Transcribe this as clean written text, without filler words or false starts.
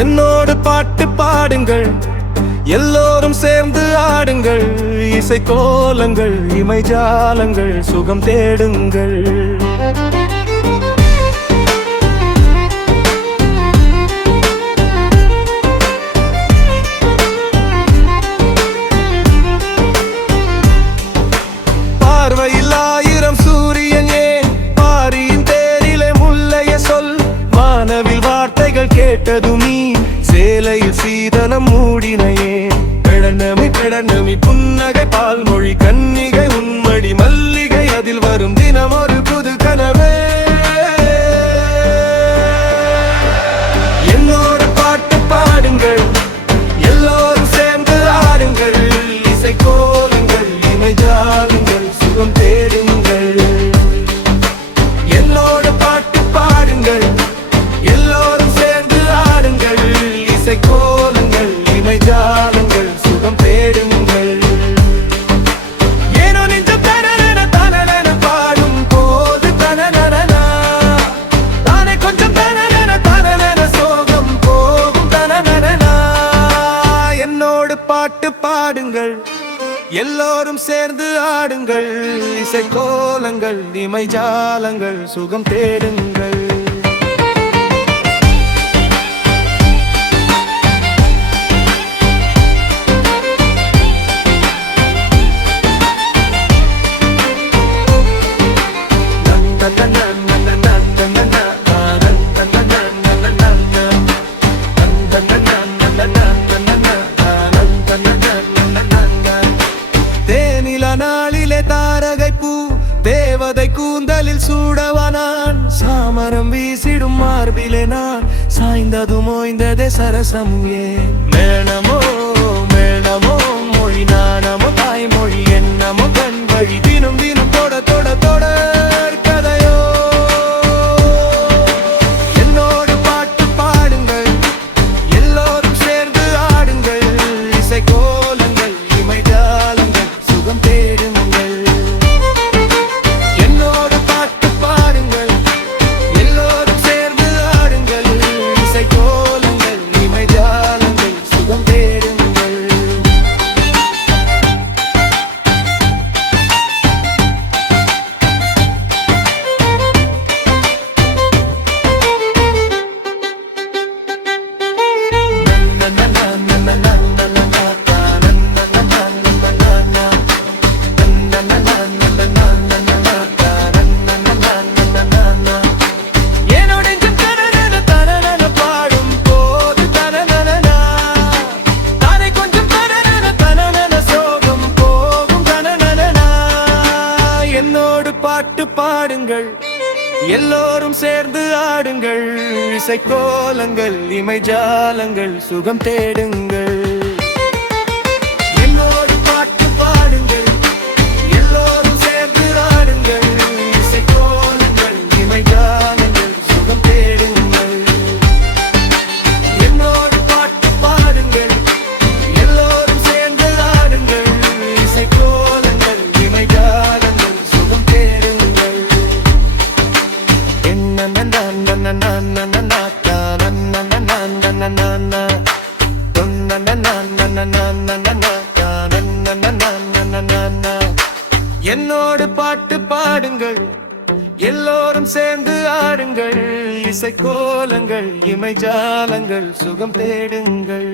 என்னோடு பாட்டு பாடுங்கள், எல்லோரும் சேர்ந்து ஆடுங்கள். இசை கோலங்கள், இமைஜாலங்கள், சுகம் தேடுங்கள். பார்வையில் ஆயிரம் சூரியன் ஏன், பாரியின் தேரிலே முல்லைய சொல். வானவில் வார்த்தைகள் கேட்டதுமீ, சேலையில் சீதனம் மூடினையே. கடனமி கடனமி புன்னகை பால்மொழி, கன்னிகை உன்மடி மல்லிகை, அதில் வரும் தினம் ஒரு புது கனவே. என்னோட பாட்டு பாடுங்கள், எல்லோரும் சேர்ந்து ஆடுங்கள். இசை கோலங்கள், இமைஜாலங்கள், சுகம் தேடுங்கள். என்னோட பாட்டு பாடுங்கள், எல்லோரும் சேர்ந்து ஆடுங்கள். இசை கோலங்கள், இமைஜாலங்கள், சுகம் தேடுங்கள். ஏனோ நெஞ்சம் தனனன தனனன பாடும் போது தனனன, தானே கொஞ்சம் தனனன தனனன, சோகம் போகும் தனனன. என்னோடு பாட்டு பாடுங்கள், எல்லோரும் சேர்ந்து ஆடுங்கள். இசை கோலங்கள், இமைஜாலங்கள், சுகம் தேடுங்கள். தேனில நாளிலே தாரகை பூ, தேவதை கூந்தலில் சூடவனான். சாமரம் வீசிடும் மார்பிலே நான், சாய்ந்ததும் ஓய்ந்ததே சரசம் ஏன். மேளமோ மேளமோ மொழி, நாணமோ தாய்மொழி, என்னமோ கண் வழி, தினம் தினம் தொட தொட தொட கதையோ. என்னோடு பாட்டு பாடுங்கள், எல்லோரும் சேர்ந்து ஆடுங்கள். இசை கோலங்கள், இமைஜாலங்கள், சுகம் தேடுங்கள். என்னோடு பாட்டு பாடுங்கள், எல்லோரும் சேர்ந்து ஆடுங்கள். இசை கோலங்கள், இமைஜாலங்கள், சுகம் தேடுங்கள். என்னோடு பாட்டு பாடுங்கள், எல்லோரும் சேர்ந்து ஆடுங்கள். இசை கோலங்கள், இமைஜாலங்கள், சுகம் தேடுங்கள். என்னோடு பாட்டு பாடுங்கள், எல்லோரும் சேர்ந்து ஆடுங்கள். இசை கோலங்கள், இமைஜாலங்கள், சுகம் தேடுங்கள். என்னோடு பாட்டு பாடுங்கள், எல்லோரும் சேர்ந்து ஆடுங்கள். இசை கோலங்கள், இமைஜாலங்கள், சுகம் தேடுங்கள். என்னோடு பாட்டு பாடுங்கள், எல்லோரும் சேர்ந்து ஆடுங்கள். இசை கோலங்கள், இமைஜாலங்கள், சுகம் தேடுங்கள்.